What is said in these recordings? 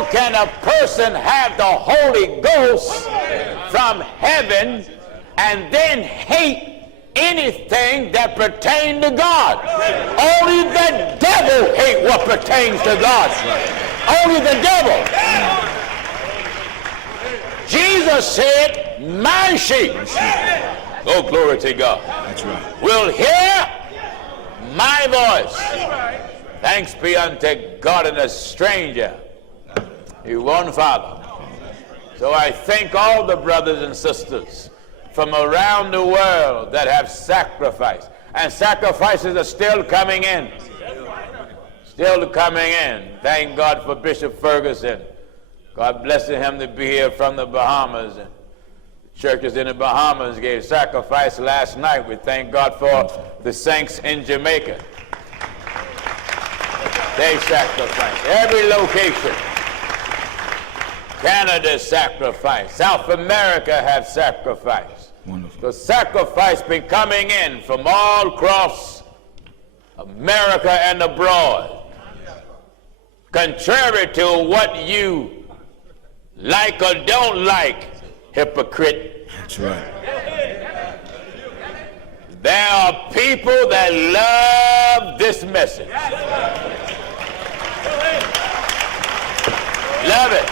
How can a person have the Holy Ghost from heaven and then hate anything that pertains to God? Only the devil hates what pertains to God. Only the devil. Jesus said, my sheep, oh glory to God, That's right. will hear my voice. Thanks be unto God, and a stranger he won't follow. So I thank all the brothers and sisters from around the world that have sacrificed. And sacrifices are still coming in. Still coming in. Thank God for Bishop Ferguson. God blessing him to be here from the Bahamas. And churches in the Bahamas gave sacrifice last night. We thank God for the saints in Jamaica. They sacrifice. Every location. Canada sacrifice. South America have sacrificed. Wonderful. The sacrifice been coming in from all across America and abroad. Contrary to what you like or don't like, hypocrite. That's right. There are people that love this message. Love it.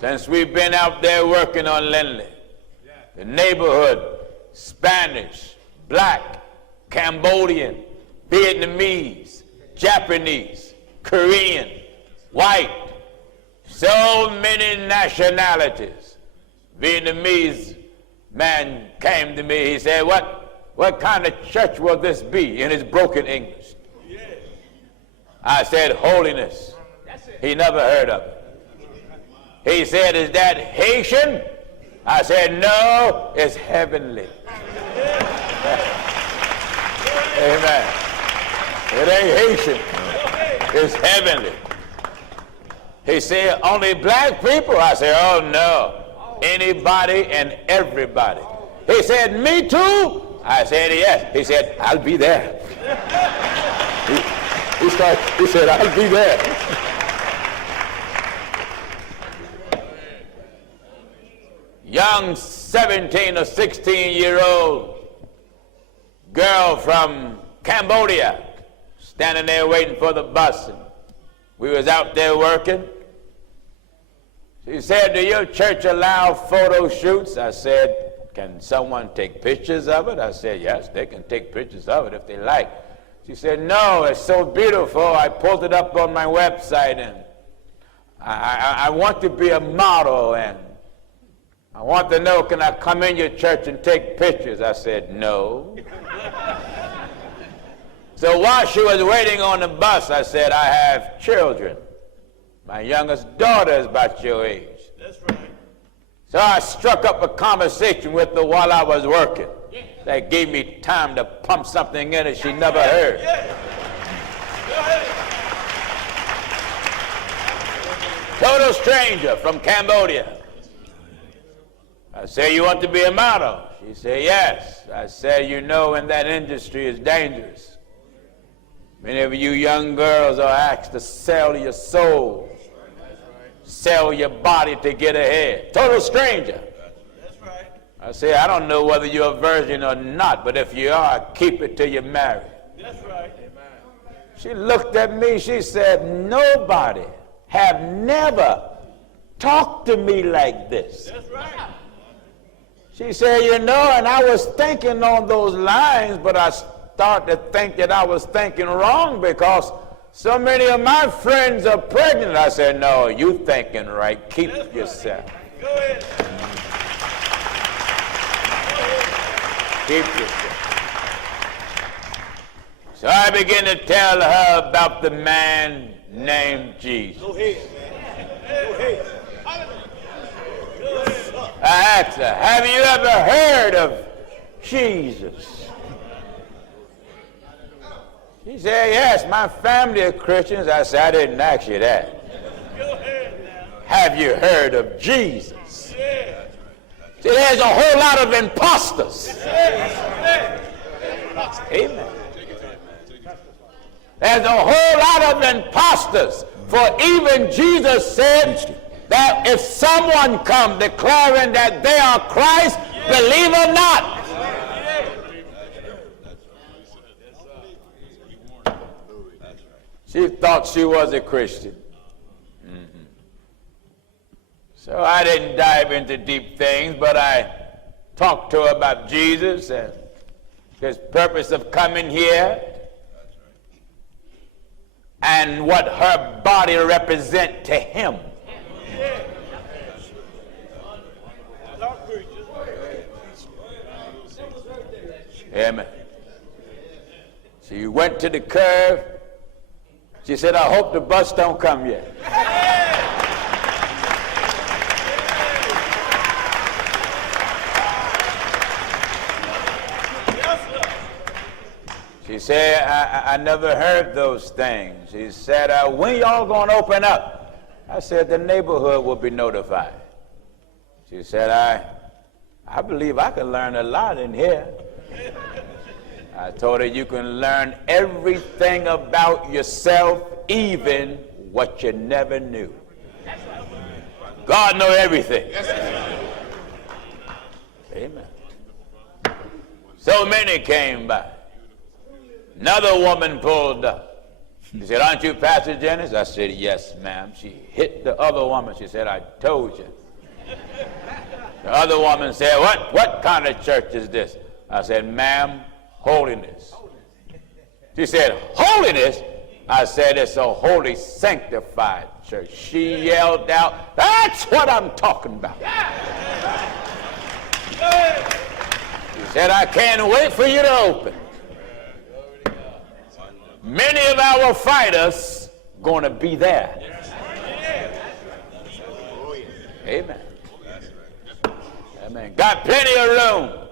Since we've been out there working on Lindley, the neighborhood, Spanish, black, Cambodian, Vietnamese, Japanese, Korean, white, so many nationalities. Vietnamese man came to me, he said, what kind of church will this be, in his broken English? I said, holiness. He never heard of it. He said, is that Haitian? I said, no, it's heavenly. Amen. It ain't Haitian. It's heavenly. He said, only black people? I said, oh no. Anybody and everybody. He said, me too? I said, yes. He said, I'll be there. He said, I'll be there. Young 17 or 16-year-old girl from Cambodia standing there waiting for the bus. And we was out there working. She said, do your church allow photo shoots? I said, can someone take pictures of it? I said, yes, they can take pictures of it if they like. She said, no, it's so beautiful. I pulled it up on my website, and I want to be a model, and I want to know, can I come in your church and take pictures? I said, no. So while she was waiting on the bus, I said, I have children. My youngest daughter is about your age. That's right. So I struck up a conversation with her while I was working. That gave me time to pump something in her she never heard. Total stranger from Cambodia. I said, you want to be a model? She said, yes. I said, you know, in that industry is dangerous. Many of you young girls are asked to sell your soul, sell your body to get ahead. Total stranger. That's right. I said, I don't know whether you're a virgin or not, but if you are, keep it till you're married. That's right. She looked at me, she said, nobody have never talked to me like this. That's right. She said, you know, and I was thinking on those lines, but I started to think that I was thinking wrong because so many of my friends are pregnant. I said, no, you thinking right. Keep yourself. Go ahead. Keep yourself. So I began to tell her about the man named Jesus. Go ahead, man. Go ahead. I asked her, have you ever heard of Jesus? She said, yes, my family are Christians. I said, I didn't ask you that. Go ahead now. Have you heard of Jesus? Yeah. See, there's a whole lot of imposters. Amen. There's a whole lot of imposters. For even Jesus said that if someone comes declaring that they are Christ, believe or not. She thought she was a Christian. So I didn't dive into deep things, but I talked to her about Jesus and his purpose of coming here and what her body represents to him. Amen. She went to the curve. She said, I hope the bus don't come yet. She said, I never heard those things. She said, when y'all going to open up? I said, the neighborhood will be notified. She said, I believe I can learn a lot in here. I told her, you can learn everything about yourself, even what you never knew. God knows everything. Amen. So many came by. Another woman pulled up. She said, aren't you Pastor Jennings? I said, yes, ma'am. She hit the other woman. She said, I told you. The other woman said, what kind of church is this? I said, ma'am, holiness. She said, holiness? I said, it's a holy, sanctified church. She yelled out, that's what I'm talking about. She said, I can't wait for you to open. Many of our fighters going to be there. Amen. Amen. Got plenty of room.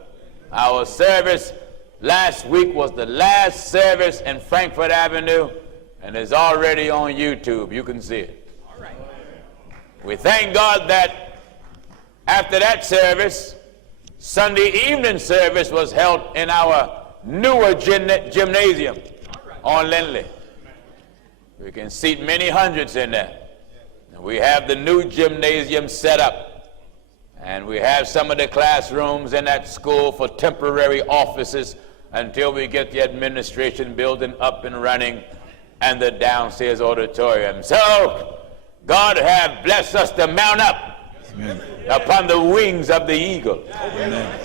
Our service last week was the last service in Frankfurt Avenue, and it's already on YouTube. You can see it. We thank God that after that service, Sunday evening service was held in our newer gymnasium on Lindley. We can seat many hundreds in there. And we have the new gymnasium set up. And we have some of the classrooms in that school for temporary offices until we get the administration building up and running and the downstairs auditorium. So, God have blessed us to mount up upon the wings of the eagle. Amen.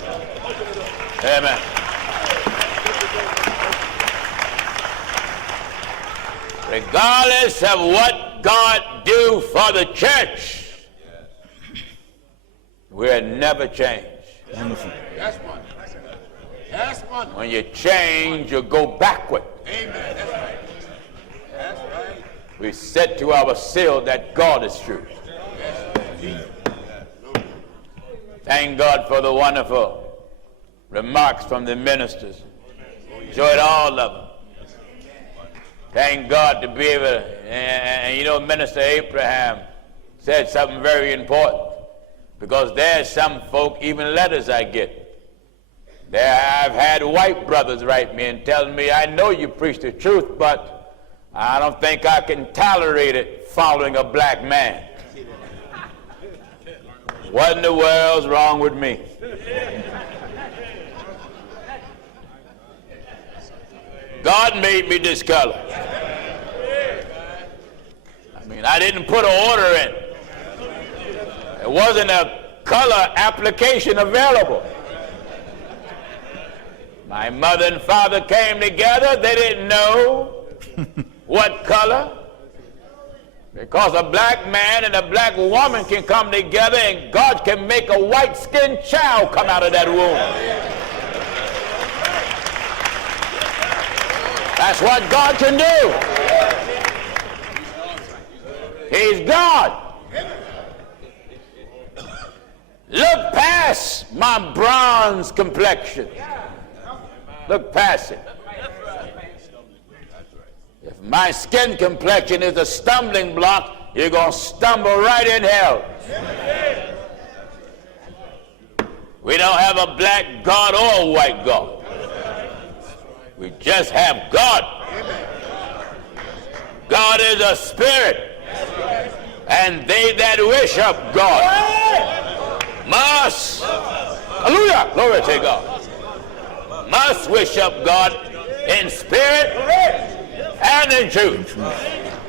Amen. Regardless of what God do for the church, we'll never change. That's one. That's one. When you change, you go backward. Amen. That's right. That's right. We said to our seal that God is true. Thank God for the wonderful remarks from the ministers. Enjoyed all of them. Thank God to be able to, and you know, Minister Abraham said something very important, because there's some folk, even letters I get. I've had white brothers write me and tell me, I know you preach the truth, but I don't think I can tolerate it following a black man. What in the world's wrong with me? God made me this color. I mean, I didn't put an order in. There wasn't a color application available. My mother and father came together. They didn't know what color. Because a black man and a black woman can come together and God can make a white-skinned child come out of that womb. That's what God can do. He's God. Look past my bronze complexion. Look past it. If my skin complexion is a stumbling block, you're going to stumble right in hell. We don't have a black God or a white God. We just have God. God is a spirit, and they that worship God must, hallelujah, glory to God, must worship God in spirit and in truth,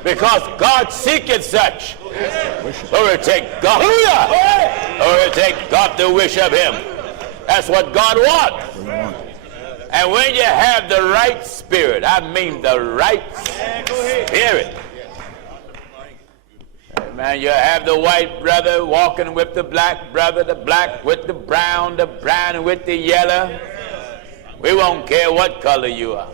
because God seeketh such. Glory to God, hallelujah, glory to God, to worship him. That's what God wants. And when you have the right spirit, I mean the right spirit. Amen. You have the white brother walking with the black brother, the black with the brown with the yellow. We won't care what color you are.